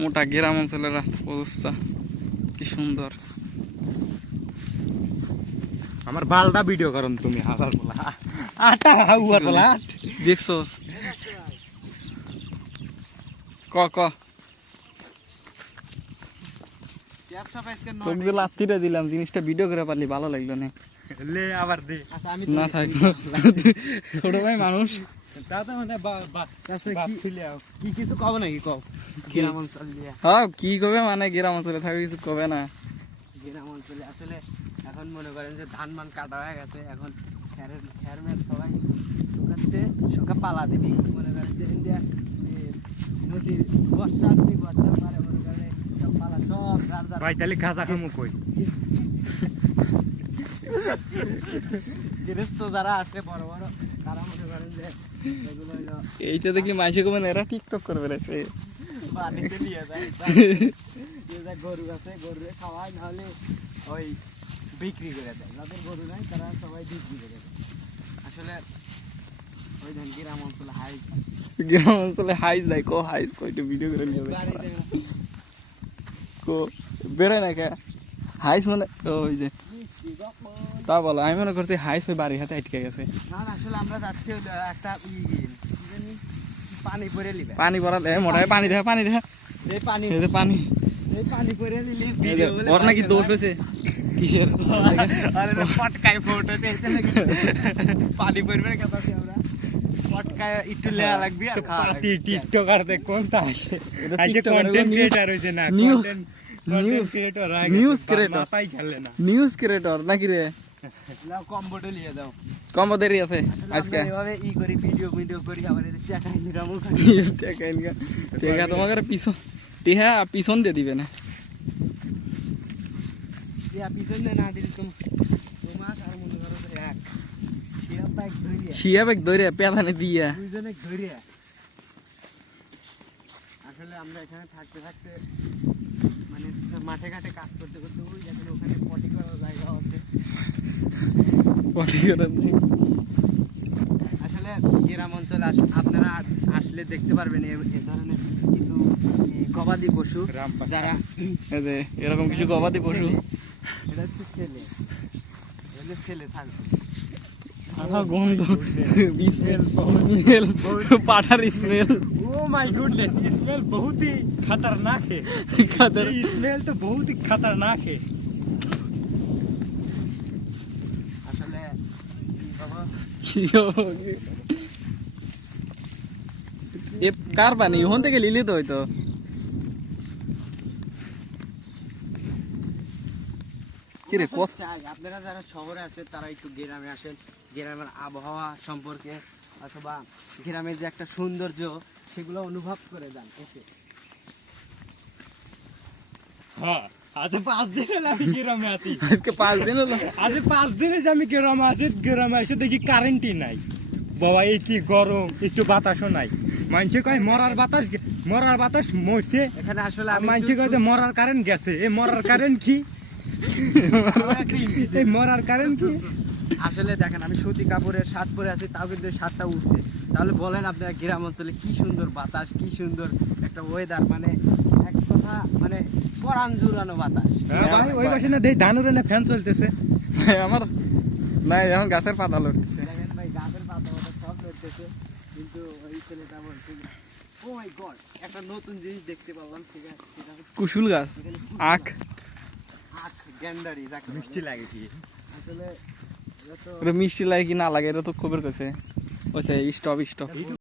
মোটা গ্রাম অঞ্চলের রাস্তা প্রশস্তা কি সুন্দর। আমার বালটা ভিডিও করুন তুমি হাজার বলা আটা হাউয়ার বলা দেখছো ক ক তোকে লাস্তিটা দিলাম, জিনিসটা ভিডিও করে পারলি ভালো লাগলো না। লে আবার দে না থাক ছোট ভাই মানুষ কি কিছু কবে নাকি কও গ্রাম অঞ্চল দিয়ে। হ্যাঁ কি কবে মানে গ্রাম অঞ্চলে থাকে কিছু কবে না। গ্রাম অঞ্চলে আসলে এখন মনে করেন যে ধান মান কাটা হয়ে গেছে, এখন খ্যার ম্যার সবাই শুকাচ্ছে, শুকা পালা দিবি। মনে করেন যে ইন্ডিয়া নদীর বর্ষা আসছে, বর্ষার পরে মনে করেন সব পালা সব ভাই তাহলে গাঁজা খামু কই গৃহস্থ যারা আছে বড় বড় তারা মনে করেন যে এগুলো হইলো এইটা দেখি মাইসে কমেন এরা টিকটক করবে রেছে বাড়িতে নিয়ে যায় গরু আছে, গরু খাওয়ায়, নাহলে ওই বিক্রি করে দেয়। যাদের গরু নাই তারা সবাই বিক্রি করে দেয়। আসলে ওই ধান গ্রাম অঞ্চলে হাইস, গ্রাম অঞ্চলে হাইস দেয়। কো হাইস কইটা ভিডিও করে নিয়ে কো বেরে না কে হাইস মানে ওই যে তা বলো। আমি মনে করছি হাইস ওই বাড়ির হাতে আটকে গেছে। না আসলে আমরা যাচ্ছি একটা পানি পরে নিবে, পানি ভরা মোটাই পানি দেখা, পানি দেখা এই পানি পানি এই পানি পরে নিলি ওর নাকি দোষ হয়েছে কিসের পটকায় ফটো দিয়েছে নাকি পানি পরবে কেপাছি আমরা পটকায় একটু লেয়া লাগবে আর খাওয়া টিকটকার দেখ কোনটা আসে আজকে কন্টেন্ট ক্রিয়েটর হইছে না, নিউজ ক্রিয়েটর নাকি রে। লাও কম্বোটা নিয়ে দাও, কম্বো দেরি আছে আজকে এভাবে ই করি ভিডিও করি আবার টাকা ইনকাম করি। টাকা তোমাকে পিছন টিহা পিছন দিয়ে দিবে না, পিছন না দিলে তোমার আর মনে করো এক শিয়া ব্যাগ ধরে পেছনে দিয়া দুইজনে ধরে। আসলে আমরা এখানে থাকতে থাকতে মানে মাঠে ঘাটে কাজ করতে করতে ওই দেখেন ওখানে পটি করার জায়গা আছে, পটি করার। আসলে গ্রাম অঞ্চলে আপনারা আসলে দেখতে পারবেন এ ধরনের কিছু গবাদি পশু, যারা এরকম কিছু গবাদি পশু। এটা হচ্ছে ছেলে, ছেলে থাকবে গন্ধ স্মেল পাঠার smell. Oh my goodness, smell बहुत ही खतरनाक है, स्मेल तो बहुत ही खतरनाक है। আসলে এ কার পানি ওখান থেকে লিলে তো হয়তো। কিরে আপনারা যারা শহরে আছে তারা একটু গ্রামে আসেন, গ্রামের আবহাওয়া সম্পর্কে অথবা গ্রামের যে একটা সৌন্দর্য সেগুলো অনুভব করে যান এসে। হ্যাঁ আজ 5 দিন আমি গ্রামে আছি, আজকে 5 দিন হলো, আজ 5 দিন আমি গ্রামে আছি। গ্রামে এসে দেখি কারেন্টই নাই বাবা, এই কি গরম, একটু বাতাসও নাই। মানুষে কয় মরার বাতাস মরছে এখানে। আসলে মানুষে কয় যে মরার কারেন্ট গেছে, এই মরার কারেন্ট কি এই মরার কারেন্ট কি? আসলে দেখেন আমি সুতি কাপড়ের শার্ট পরে আছি, তাও কিন্তু শার্টটা উঠছে। তাহলে বলেন আপনারা গ্রাম অঞ্চলে কি সুন্দর বাতাস, কি সুন্দর একটা ওয়েদার, মানে এক কথা মানে পরাণ জুড়ানো বাতাস। ওই পাশে না ধানুর না ফ্যান চলতেছে আমার না এখন গাছের পাতা লড়তেছে। দেখেন ভাই গাছের পাতা সব লড়তেছে, কিন্তু ওই ছেলেটা বলছে ও মাই গড একটা নতুন জিনিস দেখতে পেলাম। ঠিক আছে, কুশুল গাছ, আখ গ্যান্ডারি যাকে মিষ্টি লাগে কি আসলে মিষ্টি লাগে কি না লাগে এটা তো খবর কাছে। ওই স্টপ